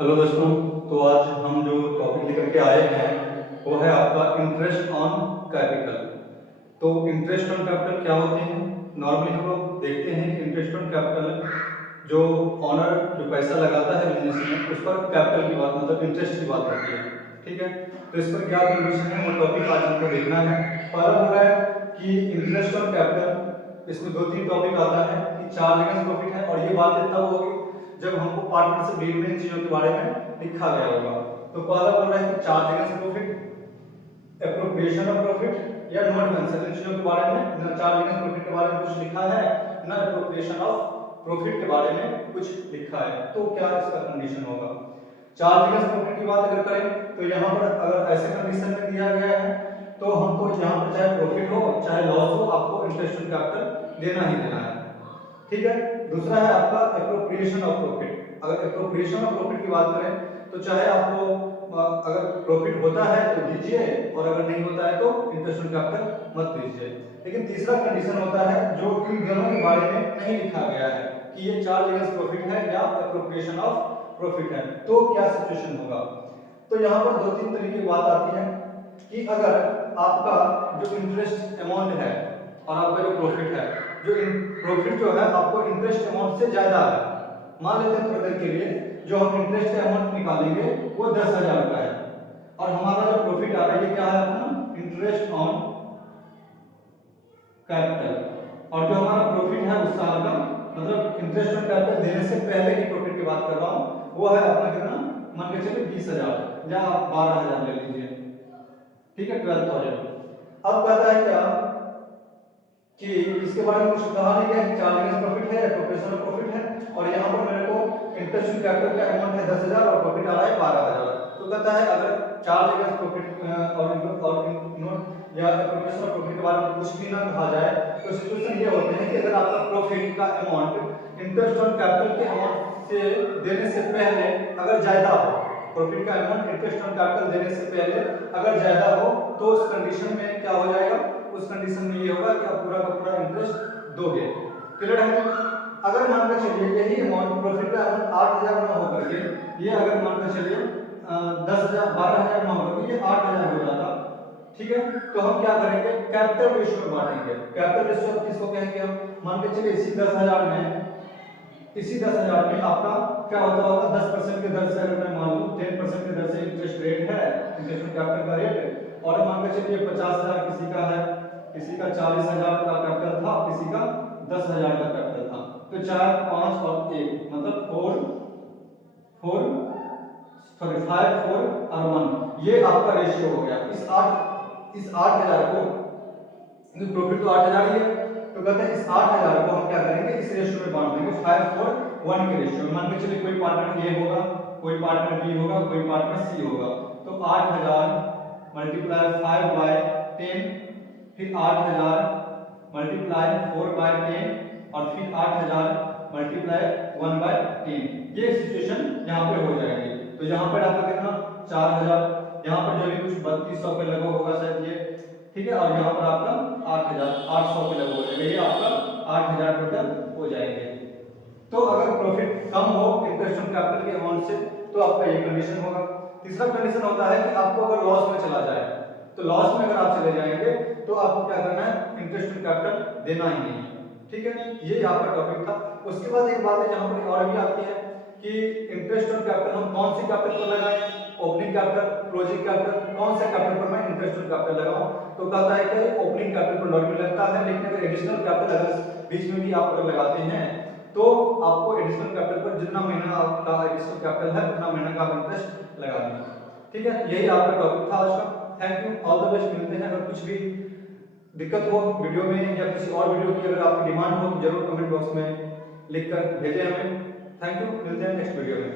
Hello दोस्तों। तो आज हम जो टॉपिक लेकर के आए हैं वो है आपका इंटरेस्ट ऑन कैपिटल। तो इंटरेस्ट ऑन कैपिटल क्या होते हैं? नॉर्मली हम लोग देखते हैं कि इंटरेस्ट ऑन कैपिटल जो ऑनर जो पैसा लगाता है बिजनेस में उस पर कैपिटल की बात मतलब इंटरेस्ट की बात होती है। ठीक है, तो इस पर क्या कंडीशन है वो टॉपिक आज हमको देखना है। पहला बोल रहा है कि इंटरेस्ट ऑन कैपिटल, इसमें दो तीन टॉपिक आता है कि चार्ज अगेंस्ट प्रॉफिट है, और ये बातें तब होगी जब हमको पार्टनरशिप डील में इन चीजों के बारे में लिखा गया होगा। तो पहला बोल रहा है कि charge against profit, appropriation of profit या नोट मेंशन, इन चीजों के बारे में ना चार्ज अगेंस्ट प्रॉफिट के बारे में कुछ लिखा है ना एप्रोप्रिएशन ऑफ प्रॉफिट के बारे में कुछ लिखा है। तो क्या इसका कंडीशन होगा? चार्ज अगेंस्ट प्रॉफिट की बात अगर करें तो यहाँ पर अगर ऐसे कंडीशन में दिया गया है तो हमको यहाँ पर चाहे प्रॉफिट हो चाहे लॉस हो आपको इंटरेस्ट ऑन कैपिटल देना ही देना है। ठीक है। दूसरा है आपका एप्रोप्रिएशन ऑफ प्रॉफिट। अगर एप्रोप्रिएशन ऑफ प्रॉफिट की बात करें तो चाहे आपको अगर प्रॉफिट होता है तो दीजिए और अगर नहीं होता है तो इंटरेस्ट ऑन कैपिटल मत दीजिए। लेकिन तीसरा कंडीशन होता है जो इन दोनों के बारे में नहीं लिखा गया है कि ये चार्ज अगेंस्ट प्रॉफिट है या एप्रोप्रिएशन ऑफ प्रॉफिट है, तो क्या सिचुएशन होगा? तो यहाँ पर दो तीन तरीके की बात आती है कि अगर आपका जो इंटरेस्ट अमाउंट है और आपका जो प्रॉफिट है, जो प्रॉफिट जो है आपको इंटरेस्ट अमाउंट से ज्यादा है। मान लेते हैं थोड़ी देर के लिए जो हम इंटरेस्ट का अमाउंट निकालेंगे वो 10,000 का है और हमारा जो प्रॉफिट आ रहा है ये क्या है अपना इंटरेस्ट ऑन कैपिटल। और जो हमारा प्रॉफिट है उस साल का मतलब इंटरेस्ट ऑन कैपिटल देने से पहले की प्रॉफिट की बात कर रहा हूँ वो है अपना कितना, मान के चलिए 20,000 या आप 12,000 ले लीजिए। ठीक है, 12,000। अब कहता है क्या कि इसके बारे में कुछ कहा नहीं गया कि चार्ज अगेंस्ट प्रॉफिट है या प्रोफेशनल प्रॉफिट है, और यहाँ पर मेरे को इंटरेस्ट ऑन कैपिटल का अमाउंट है 10,000 और प्रॉफिट आ रहा है 12,000। तो कहता है अगर चार्ज अगेंस्ट प्रॉफिट और या प्रोफेशनल प्रॉफिट के बारे में कुछ भी ना कहा जाए तो सिचुएशन ये होते हैं कि अगर आपका प्रॉफिट का अमाउंट इंटरेस्ट ऑन कैपिटल के अमाउंट से देने से पहले अगर ज्यादा हो, प्रॉफिट का अमाउंट इंटरेस्ट ऑन कैपिटल देने से पहले अगर ज्यादा हो तो उस कंडीशन में क्या हो जाएगा? उस कंडीशन में ये होगा कि आप पूरा का पूरा इंटरेस्ट दोगे। क्लियर है? अगर मान कर चलिए यही अमाउंट प्रॉफिट का अमाउंट 8,000 ना होकर के ये अगर मान कर चलिए 10,000 12,000 ना होकर के ये 8,000 हो जाता। ठीक है, तो हम क्या करेंगे? कैपिटल रेशियो में बांटेंगे। कैपिटल रेशियो किसको कहेंगे? हम मान के चलिए इसी 10,000 में आपका क्या होता होगा 10% के दर से, अगर मैं मान लूं 10% के दर से इंटरेस्ट रेट है, इंटरेस्ट ऑन कैपिटल का रेट, और मान के चलिए 50,000 किसी का है, किसी का 40,000 का कैपिटल था, किसी का 10,000 का कैपिटल था। तो 4 5 और 1 मतलब 5 4 और 1 ये आपका रेशियो हो गया। इस 8,000 को, प्रॉफिट तो 8,000 ही है, तो कहते हैं इस 8,000 को हम क्या करेंगे इस रेशियो में बांट देंगे 5 4 1 के रेशियो में। मान के चलिए कोई पार्टनर ए होगा, कोई पार्टनर बी होगा, कोई पार्टनर सी होगा। तो 8,000 मल्टीप्लाई 5 बाय 10, फिर 8,000 मल्टीप्लाई 4 बाय 10 और फिर 8,000 मल्टीप्लाई 1 बाय 10। ये सिचुएशन यहाँ पे हो जाएगी। तो यहाँ पर आपका कितना 4,000, यहाँ पर जो भी कुछ 3200 पे लगा होगा शायद ये। ठीक है, और यहाँ पर आपका 8,800 पे लगा हो जाएगा, ये आपका 8,000 टोटल हो जाएंगे। तो अगर प्रॉफिट कम हो इंटरेस्ट ऑन कैपिटल के अमाउंट से तो आपका ये कंडीशन होगा। तीसरा कंडीशन होता है कि आपको अगर लॉस में चला जाए, तो लॉस में अगर आप चले जाएंगे तो आपको क्या करना है? इंटरेस्ट ऑन कैपिटल देना ही नहीं। ठीक है, ये आपका टॉपिक था। उसके बाद एक बात है जहां पर और भी आती है कि इंटरेस्ट ऑन कैपिटल हम कौन सी कैपिटल पर लगाएं? ओपनिंग कैपिटल, क्लोजिंग कैपिटल, कौन से कैपिटल पर मैं इंटरेस्ट ऑन कैपिटल लगाऊं? तो कहता है कि ओपनिंग कैपिटल पर नॉर्मली लगता है, लेकिन अगर एडिशनल कैपिटल अगर बीच में भी आप अगर लगाते हैं तो आपको एडिशनल कैपिटल पर जितना महीना आपका एडिशनल कैपिटल है उतना महीना का इंटरेस्ट लगा दीजिए। ठीक है, यही आपका टॉपिक था आज का। Thank you, all the best. मिलते हैं। अगर कुछ भी दिक्कत हो वीडियो में या किसी और वीडियो की अगर आपकी डिमांड हो तो जरूर कमेंट बॉक्स में लिखकर भेजें हमें। थैंक यू, मिलते हैं नेक्स्ट वीडियो में।